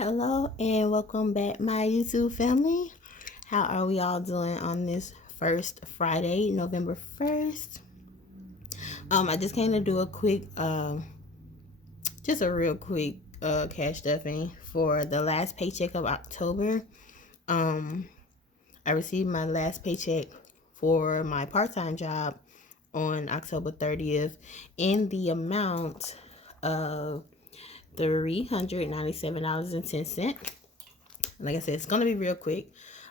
Hello and welcome back, my YouTube family. How are we all doing on this first Friday, November 1st? I just came to do a quick, just a real quick cash stuffing for the last paycheck of October. I received my last paycheck for my part-time job on October 30th in the amount of $397.10. Like I said, it's going to be real quick.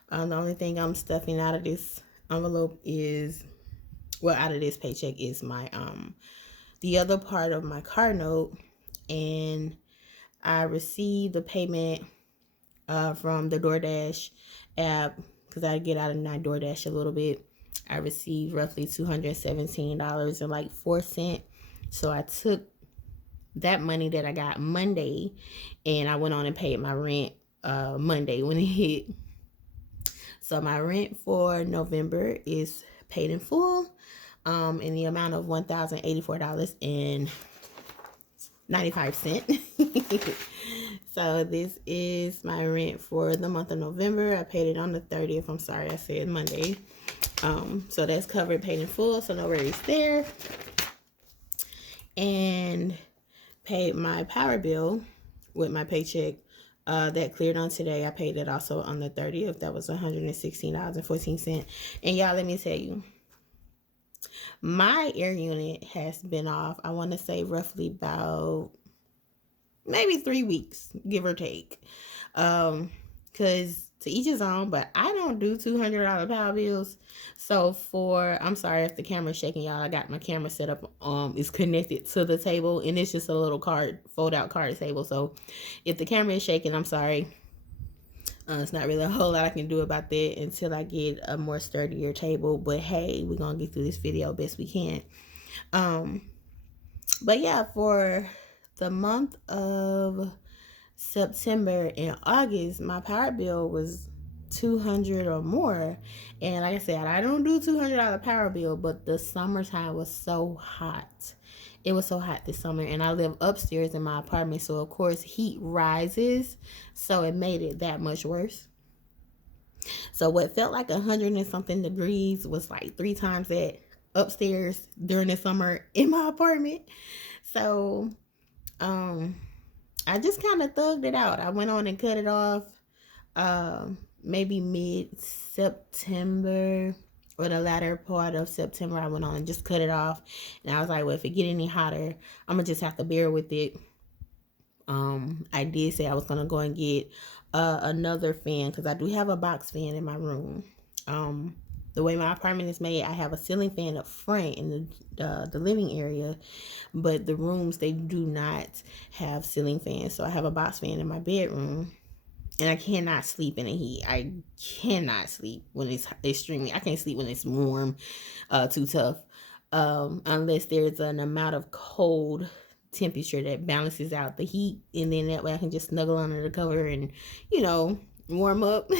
The only thing I'm stuffing out of this envelope is, well, out of this paycheck is my, the other part of my car note. And I received the payment from the DoorDash app because I get out of my DoorDash a little bit. I received roughly $217.04. So I took that money that I got Monday and I went on and paid my rent Monday when it hit. So my rent for November is paid in full in the amount of $1,084.95. So this is my rent for the month of November. I paid it on the 30th. I'm sorry, I said Monday. So that's covered, paid in full, so no worries there. And paid my power bill with my paycheck that cleared on today. I paid it also on the 30th. That was $116.14. And y'all, let me tell you, my air unit has been off, I want to say roughly about maybe 3 weeks, give or take. Because to each his own, but I don't do $200 power bills. So I'm sorry if the camera's shaking, y'all. I got my camera set up, it's connected to the table, and it's just a little fold out card table. So if the camera is shaking, I'm sorry. It's not really a whole lot I can do about that until I get a more sturdier table. But hey, we're gonna get through this video best we can. But yeah, for the month of September and August, my power bill was $200 or more. And like I said, I don't do $200 power bill, but the summertime was so hot. It was so hot this summer, and I live upstairs in my apartment, so of course heat rises, so it made it that much worse. So what felt like 100 and something degrees was like 3 times that upstairs during the summer in my apartment. So I just kind of thugged it out. I went on and cut it off maybe mid-September or the latter part of September. I went on and just cut it off. And I was like, well, if it get any hotter, I'm going to just have to bear with it. I did say I was going to go and get another fan because I do have a box fan in my room. The way my apartment is made, I have a ceiling fan up front in the living area, but the rooms, they do not have ceiling fans. So I have a box fan in my bedroom, and I cannot sleep in the heat. I cannot sleep when it's extremely, I can't sleep when it's warm, too tough, unless there's an amount of cold temperature that balances out the heat, and then that way I can just snuggle under the cover and, warm up.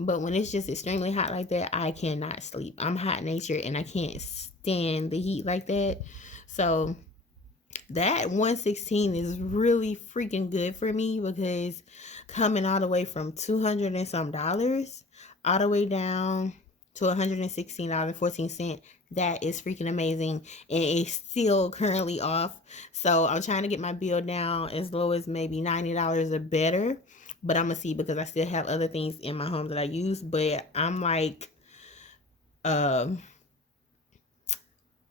But when it's just extremely hot like that, I cannot sleep. I'm hot natured and I can't stand the heat like that. So that 116 is really freaking good for me, because coming all the way from 200 and some dollars all the way down to $116.14, that is freaking amazing, and it's still currently off. So I'm trying to get my bill down as low as maybe $90 or better, but I'm gonna see, because I still have other things in my home that I use. But I'm like, I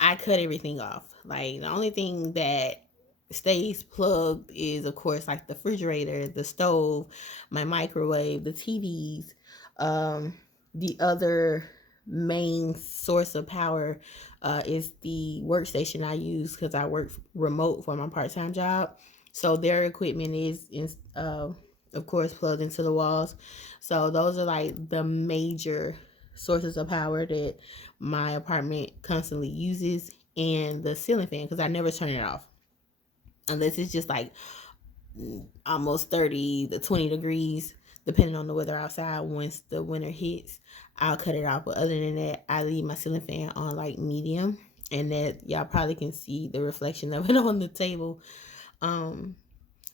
cut everything off. Like, the only thing that stays plugged is, of course, like the refrigerator, the stove, my microwave, the TVs. The other main source of power is the workstation I use, because I work remote for my part-time job. So their equipment is of course, plugged into the walls. So those are like the major sources of power that my apartment constantly uses, and the ceiling fan, because I never turn it off unless it's just like almost 30 to 20 degrees, depending on the weather outside. Once the winter hits, I'll cut it off. But other than that, I leave my ceiling fan on like medium, and that y'all probably can see the reflection of it on the table.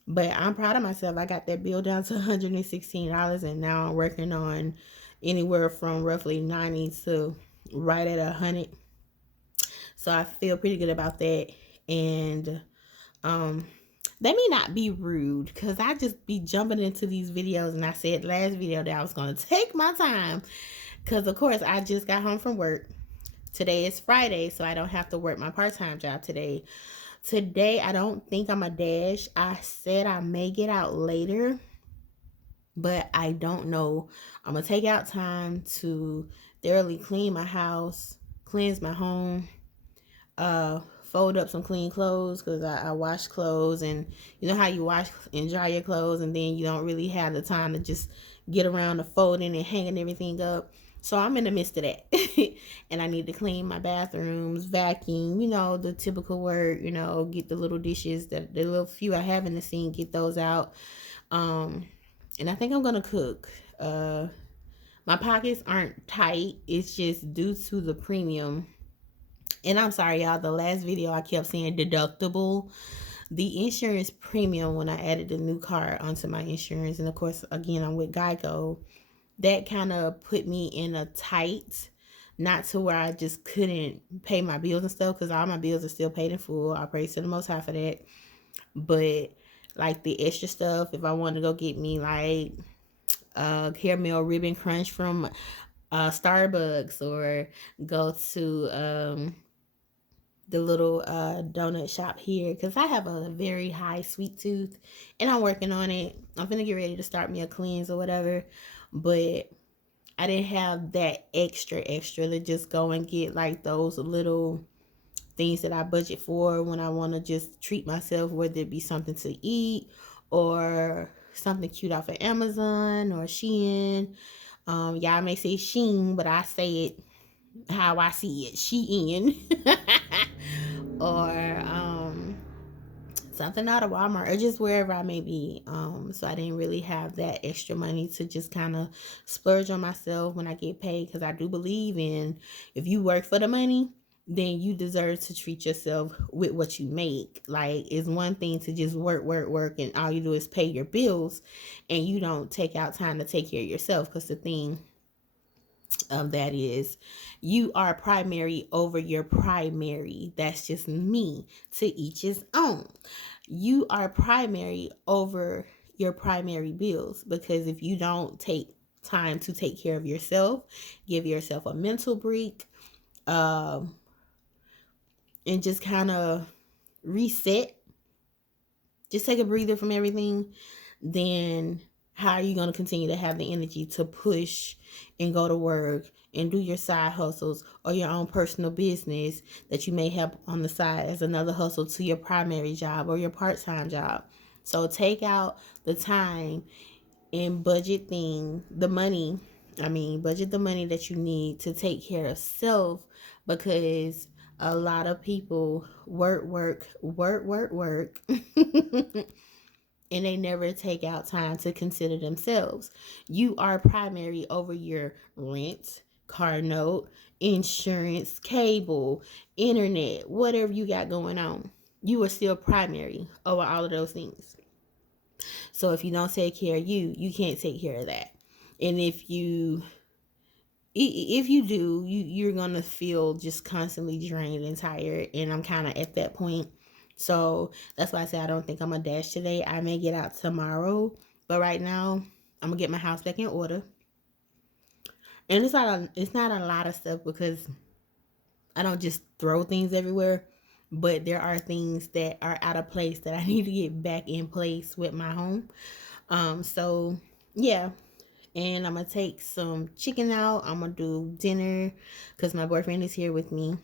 But I'm proud of myself. I got that bill down to $116, and now I'm working on anywhere from roughly 90 to right at 100. So I feel pretty good about that. And um let me not be rude, because I just be jumping into these videos, and I said last video that I was going to take my time, because of course I just got home from work. Today is Friday, so I don't have to work my part-time job today. Today I don't think I'm a dash. I said I may get out later, but I don't know. I'm gonna take out time to thoroughly clean my house, cleanse my home, uh fold up some clean clothes, because I wash clothes, and you know how you wash and dry your clothes, and then you don't really have the time to just get around to folding and hanging everything up. So I'm in the midst of that. And I need to clean my bathrooms, vacuum, the typical work, get the little dishes, that the little few I have in the sink, get those out. um and I think I'm gonna cook. My pockets aren't tight, it's just due to the premium. And I'm sorry, y'all, the last video I kept saying deductible. The insurance premium, when I added the new car onto my insurance, and of course, again, I'm with Geico, that kind of put me in a tight, not to where I just couldn't pay my bills and stuff, because all my bills are still paid in full. I praise to the Most High for that. But like the extra stuff, if I want to go get me like caramel ribbon crunch from Starbucks, or go to the little donut shop here, because I have a very high sweet tooth, and I'm working on it. I'm gonna get ready to start me a cleanse or whatever, but I didn't have that extra to just go and get like those little things that I budget for when I want to just treat myself, whether it be something to eat or something cute off of Amazon or Shein. Y'all may say Sheen, but I say it how I see it, Shein. Or something out of Walmart, or just wherever I may be. So I didn't really have that extra money to just kind of splurge on myself when I get paid, because I do believe in, if you work for the money, then you deserve to treat yourself with what you make. Like, it's one thing to just work, and all you do is pay your bills, and you don't take out time to take care of yourself. Because the thing of that is, you are primary over your primary. That's just me, to each his own. You are primary over your primary bills, because if you don't take time to take care of yourself, give yourself a mental break, um, and just kind of reset, just take a breather from everything, then how are you going to continue to have the energy to push and go to work and do your side hustles or your own personal business that you may have on the side as another hustle to your primary job or your part-time job? So take out the time and budget the money that you need to take care of self, because a lot of people work and they never take out time to consider themselves. You are primary over your rent, car note, insurance, cable, internet, whatever you got going on. You are still primary over all of those things. So if you don't take care of you, you can't take care of that. And if you do, you're gonna feel just constantly drained and tired. And I'm kind of at that point. So that's why I say I don't think I'm a dash today. I may get out tomorrow, but right now I'm gonna get my house back in order. And it's not a lot of stuff, because I don't just throw things everywhere, but there are things that are out of place that I need to get back in place with my home. So yeah, and I'm gonna take some chicken out. I'm gonna do dinner because my boyfriend is here with me.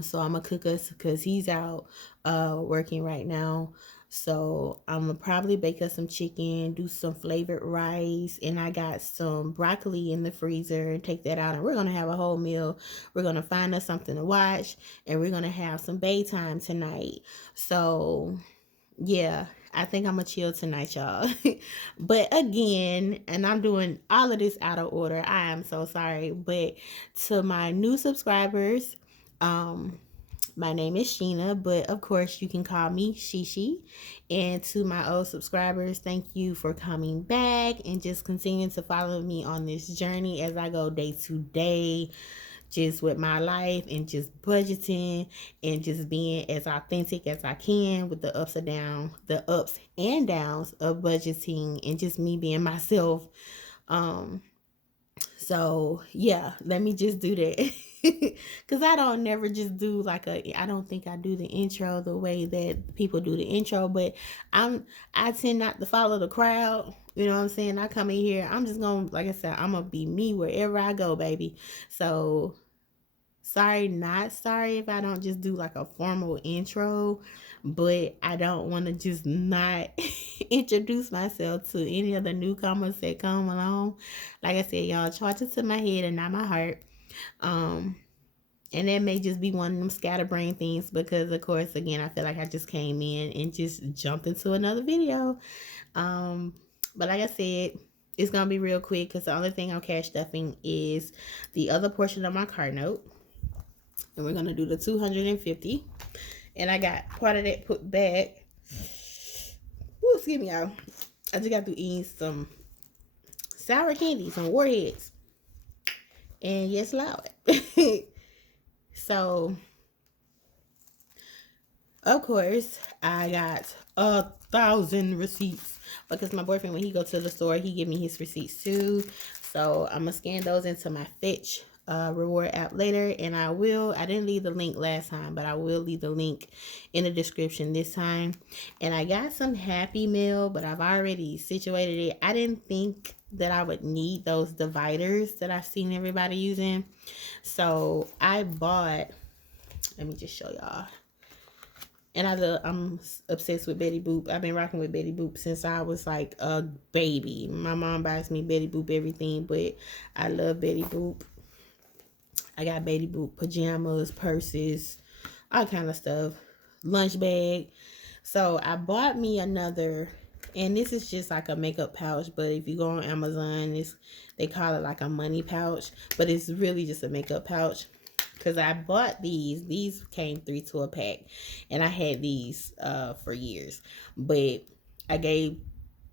So I'm gonna cook us because he's out working right now. So I'm gonna probably bake us some chicken, do some flavored rice, and I got some broccoli in the freezer, and take that out, and we're gonna have a whole meal. We're gonna find us something to watch, and we're gonna have some bay time tonight. So yeah, I think I'm gonna chill tonight, y'all. But again, and I'm doing all of this out of order. I am so sorry. But to my new subscribers, um, My name is Sheena, but of course you can call me Shishi. And to my old subscribers, thank you for coming back and just continuing to follow me on this journey as I go day to day, just with my life and just budgeting and just being as authentic as I can with the ups and downs of budgeting and just me being myself. So yeah, let me just do that. Cause I don't never just do like I don't think I do the intro the way that people do the intro, but I tend not to follow the crowd. You know what I'm saying? I come in here, I'm just gonna, like I said, I'm gonna be me wherever I go, baby. So sorry, not sorry if I don't just do like a formal intro, but I don't want to just not introduce myself to any of the newcomers that come along. Like I said, y'all, charge it to my head and not my heart. Um, and that may just be one of them scatterbrain things because, of course, again, I feel like I just came in and just jumped into another video. But like I said, it's gonna be real quick because the only thing I'm cash stuffing is the other portion of my car note, and we're gonna do the 250. And I got part of that put back. Ooh, excuse me, y'all. I just got to eat some sour candy, some warheads, and yes, loud. So, of course, I got 1,000 receipts because my boyfriend, when he go to the store, he give me his receipts too. So I'm gonna scan those into my Fetch reward app later, and I didn't leave the link last time, but I will leave the link in the description this time. And I got some Happy Meal, but I've already situated it. I didn't think that I would need those dividers that I've seen everybody using, so I bought, let me just show y'all. And I'm obsessed with Betty Boop. I've been rocking with Betty Boop since I was like a baby. My mom buys me Betty Boop everything, but I love Betty Boop. I got Betty Boop pajamas, purses, all kind of stuff, lunch bag. So I bought me another, and this is just like a makeup pouch, but if you go on Amazon, they call it like a money pouch, but it's really just a makeup pouch. Because I bought these came 3 to a pack, and I had these for years, but I gave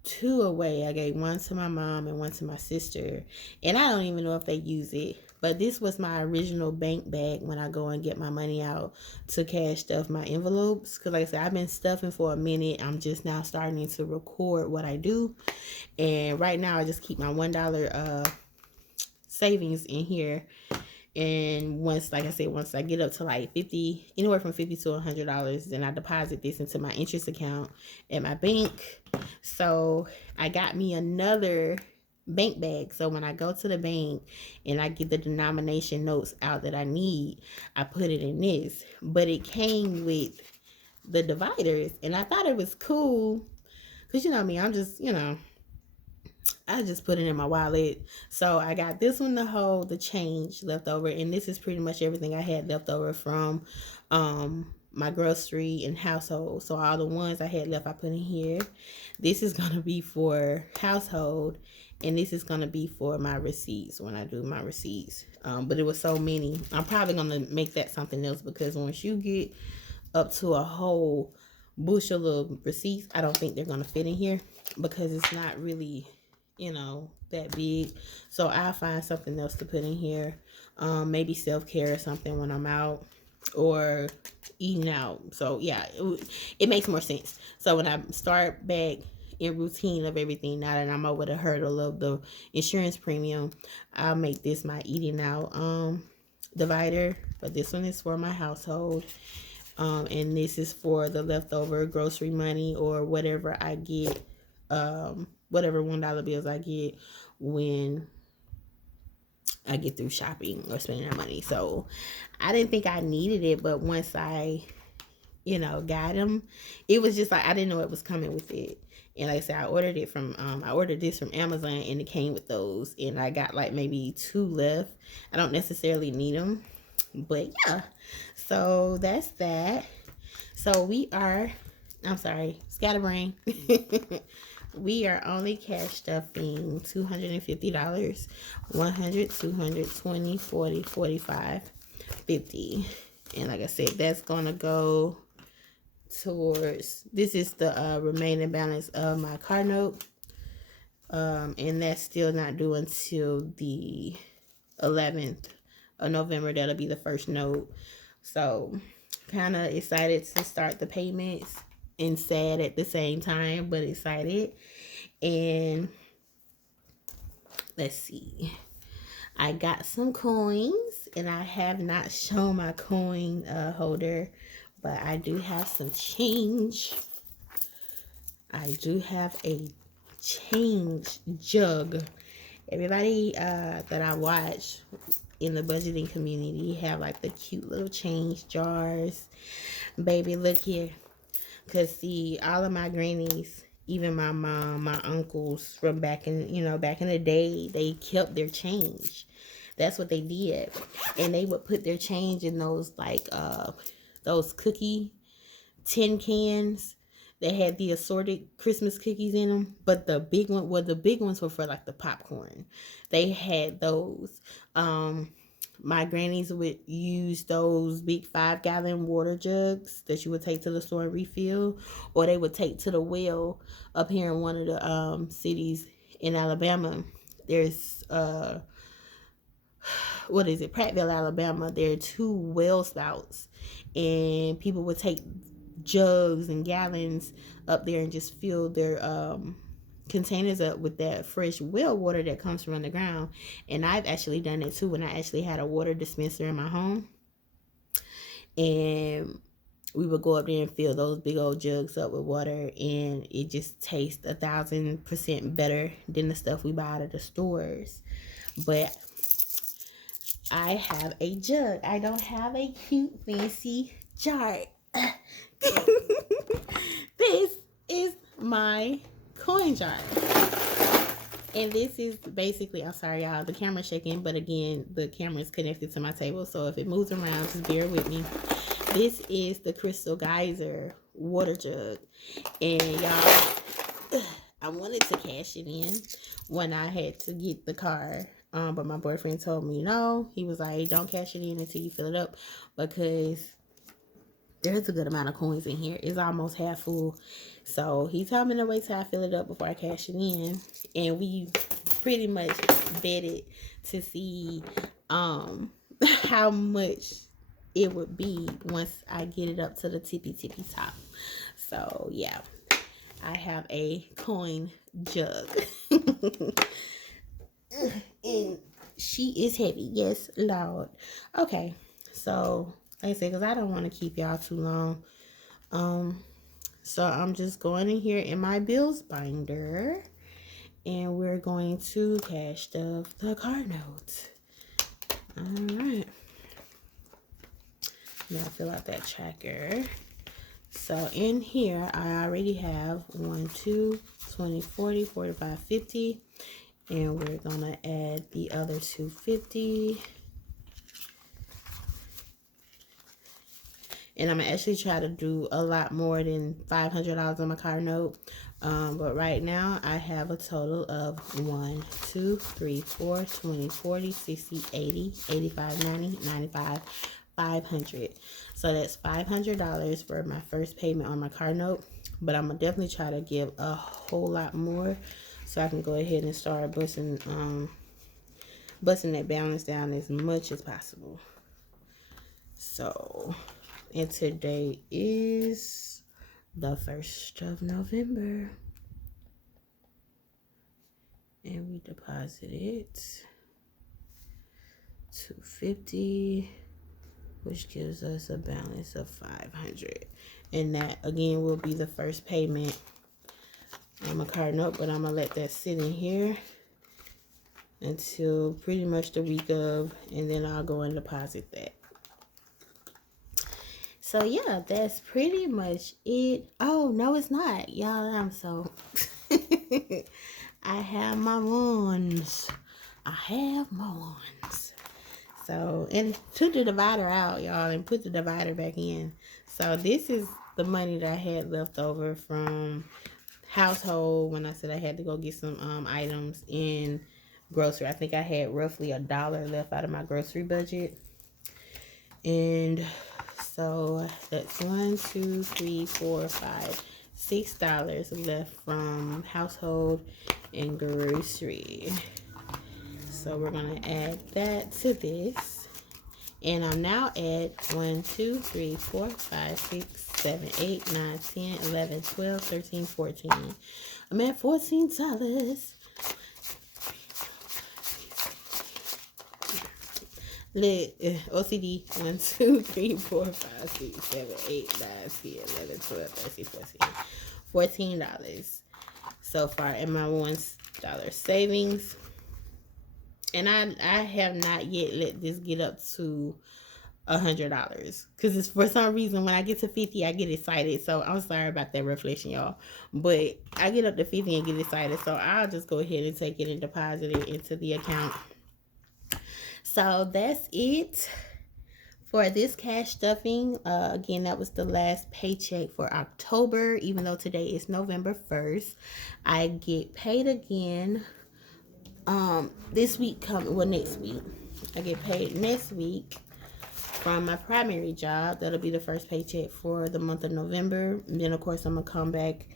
2 away. I gave 1 to my mom and 1 to my sister, and I don't even know if they use it. But this was my original bank bag when I go and get my money out to cash stuff my envelopes. Because like I said, I've been stuffing for a minute. I'm just now starting to record what I do, and right now I just keep my $1 savings in here. And once, like I said, once I get up to like 50, anywhere from $50 to $100, then I deposit this into my interest account at my bank. So I got me another bank bag. So when I go to the bank and I get the denomination notes out that I need, I put it in this. But it came with the dividers, and I thought it was cool because, you know me, I'm just, I just put it in my wallet. So I got this one to hold the change left over, and this is pretty much everything I had left over from my grocery and household. So all the ones I had left, I put in here. This is gonna be for household, and this is gonna be for my receipts when I do my receipts. But it was so many. I'm probably gonna make that something else because once you get up to a whole bushel of receipts, I don't think they're gonna fit in here because it's not really, that big. So I'll find something else to put in here. Maybe self-care or something when I'm out or eating out. So yeah, it makes more sense. So when I start back in routine of everything, now that I'm over the hurdle of the insurance premium, I'll make this my eating out divider. But this one is for my household. And this is for the leftover grocery money or whatever I get, whatever $1 bills I get when I get through shopping or spending that money. So I didn't think I needed it, but once I, got them, it was just like I didn't know it was coming with it. And like I said, I ordered this from Amazon, and it came with those, and I got like maybe 2 left. I don't necessarily need them, but yeah. So that's that. So scatterbrain. We are only cash stuffing $250. 100, 200, 20, 40, 45, 50. And like I said, that's gonna go towards, this is the remaining balance of my car note. And that's still not due until the 11th of November. That'll be the first note. So kind of excited to start the payments and sad at the same time, but excited. And let's see, I got some coins, and I have not shown my coin holder, but I do have some change. I do have a change jug. Everybody that I watch in the budgeting community have like the cute little change jars. Baby, look here. Because see, all of my grannies, even my mom, my uncles from back in, back in the day, they kept their change. That's what they did. And they would put their change in those like those cookie tin cans. They had the assorted Christmas cookies in them, but the big ones were for like the popcorn. They had those. My grannies would use those big 5-gallon water jugs that you would take to the store and refill, or they would take to the well up here in one of the cities in Alabama. There's Prattville, Alabama. There are 2 well spouts, and people would take jugs and gallons up there and just fill their containers up with that fresh well water that comes from underground. And I've actually done it too when I actually had a water dispenser in my home, and we would go up there and fill those big old jugs up with water, and it just tastes 1,000% better than the stuff we buy out of the stores. But I have a jug. I don't have a cute fancy jar. This is my coin jar. And this is basically, I'm sorry y'all, the camera's shaking, but again, the camera is connected to my table, so if it moves around, just bear with me. This is the Crystal Geyser water jug. And y'all, I wanted to cash it in when I had to get the car. But my boyfriend told me no. He was like, don't cash it in until you fill it up, because there's a good amount of coins in here. It's almost half full. So he told me to wait till I fill it up before I cash it in. And we pretty much betted to see how much it would be once I get it up to the tippy top. So yeah, I have a coin jug. And she is heavy. Yes, Lord. Okay, so like I said, because I don't want to keep y'all too long. So I'm just going in here in my bills binder, and we're going to cash the car note. All right. Now fill out that tracker. So in here, I already have 1, 2, 20, 40, 45, 50. And we're going to add the other 250. And I'm going to actually try to do a lot more than $500 on my car note. But right now, I have a total of 1, 2, 3, 4, 20, 40, 60, 80, 85, 90, 95, 500. So that's $500 for my first payment on my car note. But I'm going to definitely try to give a whole lot more, so I can go ahead and start busting that balance down as much as possible. So, and today is the 1st of November. And we deposited $250, which gives us a balance of $500. And that again will be the first payment on my car note, but I'm gonna let that sit in here until pretty much the week of, and then I'll go and deposit that. So yeah, that's pretty much it. Oh no, it's not, y'all. I'm so I have my ones. So, and took the divider out, y'all, and put the divider back in. So this is the money that I had left over from household when I said I had to go get some items in grocery. I think I had roughly $1 left out of my grocery budget. And So that's $6 left from household and grocery. So we're gonna add that to this. And I'm now at 1, 2, 3, 4, 5, 6, 7, 8, 9, 10, 11, 12, 13, 14. I'm at $14. OCD 1, 2, 3, 4, 5, 6, 7, 8, 9, 10, 11, 12, 13, 14. $14 so far in my $1 savings. And I have not yet let this get up to $100 because it's for some reason when I get to 50 I get excited. So I'm sorry about that reflection, y'all, but I get up to 50 and get excited, so I'll just go ahead and take it and deposit it into the account. So that's it for this cash stuffing. Again, that was the last paycheck for October, even though today is November 1st. I get paid again this week next week. I get paid next week from my primary job. That'll be the first paycheck for the month of November. And then of course I'm gonna come back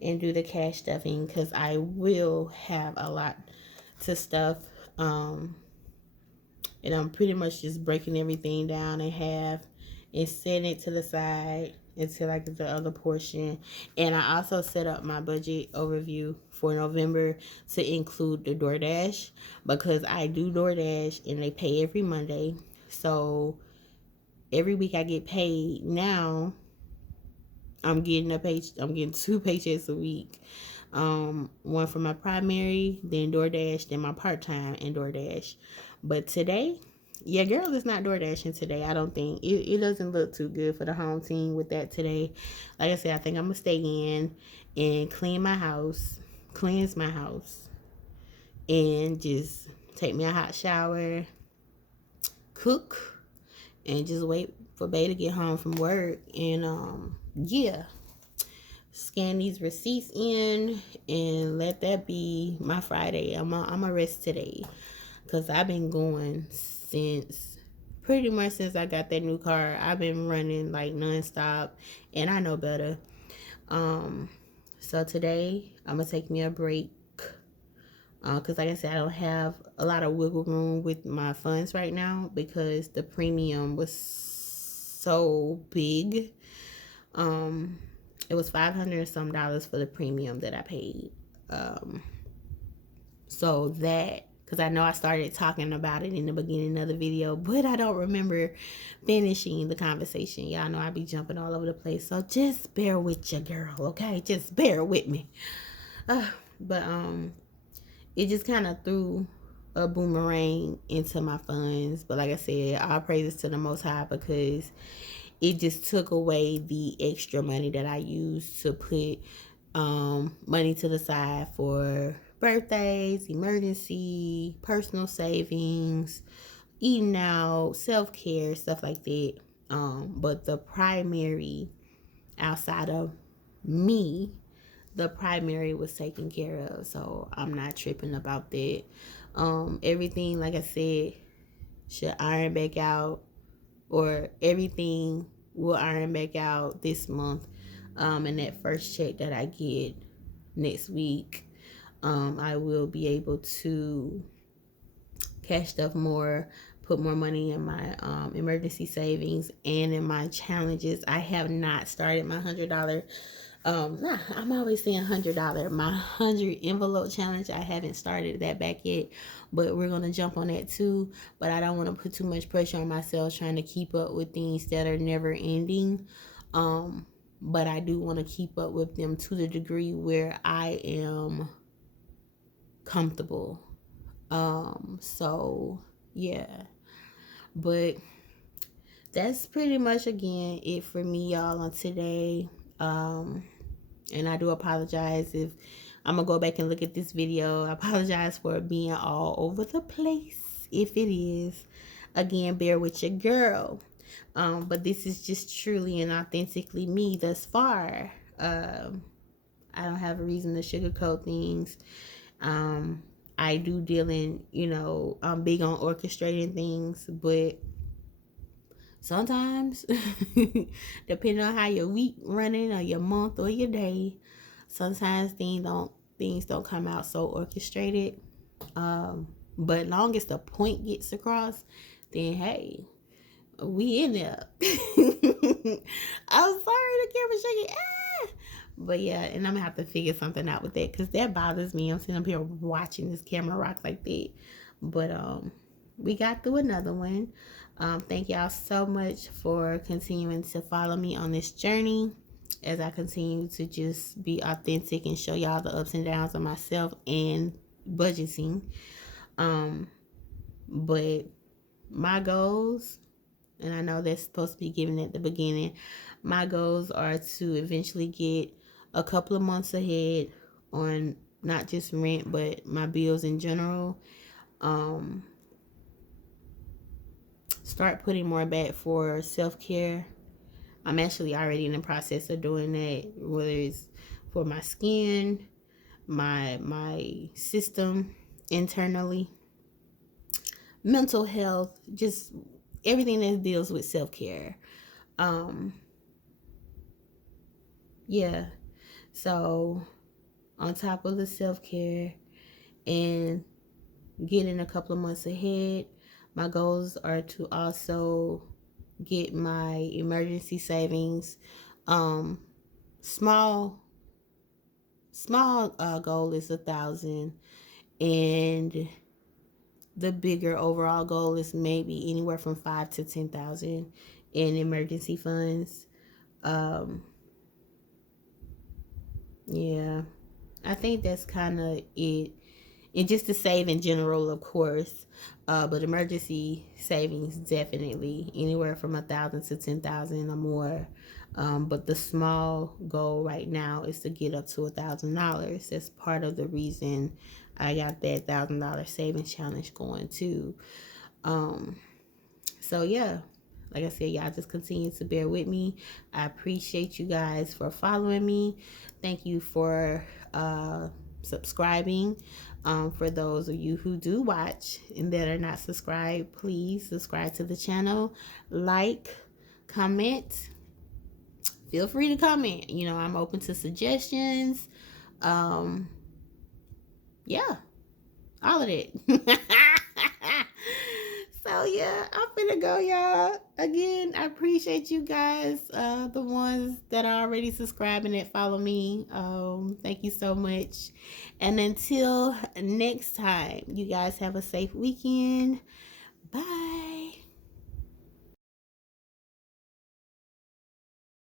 and do the cash stuffing because I will have a lot to stuff. And I'm pretty much just breaking everything down in half and setting it to the side until I get the other portion. And I also set up my budget overview for November to include the DoorDash, because I do DoorDash and they pay every Monday. So every week I get paid now. I'm getting 2 paychecks a week. One for my primary, then DoorDash, then my part-time and DoorDash. But today, yeah, girl is not DoorDashing today. I don't think it doesn't look too good for the home team with that today. Like I said, I think I'm gonna stay in and cleanse my house, and just take me a hot shower, cook, and just wait for Bay to get home from work. And yeah, scan these receipts in and let that be my Friday. I'm a rest today because I've been going pretty much since I got that new car. I've been running like nonstop, and I know better. So today I'm gonna take me a break because like I said, I don't have a lot of wiggle room with my funds right now because the premium was so big. It was $500 some for the premium that I paid. So that, because I know I started talking about it in the beginning of the video, but I don't remember finishing the conversation. Y'all know I be jumping all over the place, so just bear with your girl, okay? Just bear with me. But it just kind of threw a boomerang into my funds. But like I said, all praises to the Most High, because it just took away the extra money that I used to put money to the side for birthdays, emergency, personal savings, eating out, self-care, stuff like that. But the primary, outside of me, the primary was taken care of, so I'm not tripping about that. Everything, like I said, should iron back out, or everything will iron back out this month. And that first check that I get next week, I will be able to cash stuff more, put more money in my emergency savings and in my challenges. I have not started my $100. I'm always saying $100. My 100 envelope challenge, I haven't started that back yet, but we're gonna jump on that too. But I don't want to put too much pressure on myself trying to keep up with things that are never ending. But I do want to keep up with them to the degree where I am comfortable. So yeah, but that's pretty much again it for me, y'all, on today. And I do apologize if I'm gonna go back and look at this video. I apologize for being all over the place. If it is, again, bear with your girl. But this is just truly and authentically me thus far. I don't have a reason to sugarcoat things. I do deal in, I'm big on orchestrating things, but sometimes, depending on how your week running or your month or your day, sometimes things don't come out so orchestrated. But long as the point gets across, then hey, we in there. I'm sorry, the camera shaking. Ah! But yeah, and I'm gonna have to figure something out with that because that bothers me. I'm sitting up here watching this camera rock like that. But we got through another one. Thank y'all so much for continuing to follow me on this journey as I continue to just be authentic and show y'all the ups and downs of myself and budgeting. Um, but my goals, and I know that's supposed to be given at the beginning, my goals are to eventually get a couple of months ahead on not just rent but my bills in general. Um, Start putting more back for self-care. I'm actually already in the process of doing that, whether it's for my skin, my system internally, mental health, just everything that deals with self-care. Um yeah. So on top of the self-care and getting a couple of months ahead, my goals are to also get my emergency savings. um small goal is 1,000, and the bigger overall goal is maybe anywhere from 5 to 10,000 in emergency funds. um yeah, I think that's kind of it. And just to save in general, of course, but emergency savings definitely anywhere from 1,000 to 10,000 or more. But the small goal right now is to get up to $1,000. That's part of the reason I got that $1,000 savings challenge going too. Um, so yeah, like I said, y'all just continue to bear with me. I appreciate you guys for following me. Thank you for subscribing. For those of you who do watch and that are not subscribed, please subscribe to the channel, like, comment. Feel free to comment. I'm open to suggestions. Um, yeah, all of that. So yeah, I'm finna go, y'all. Again, I appreciate you guys, the ones that are already subscribing that follow me. Thank you so much. And until next time, you guys have a safe weekend. Bye.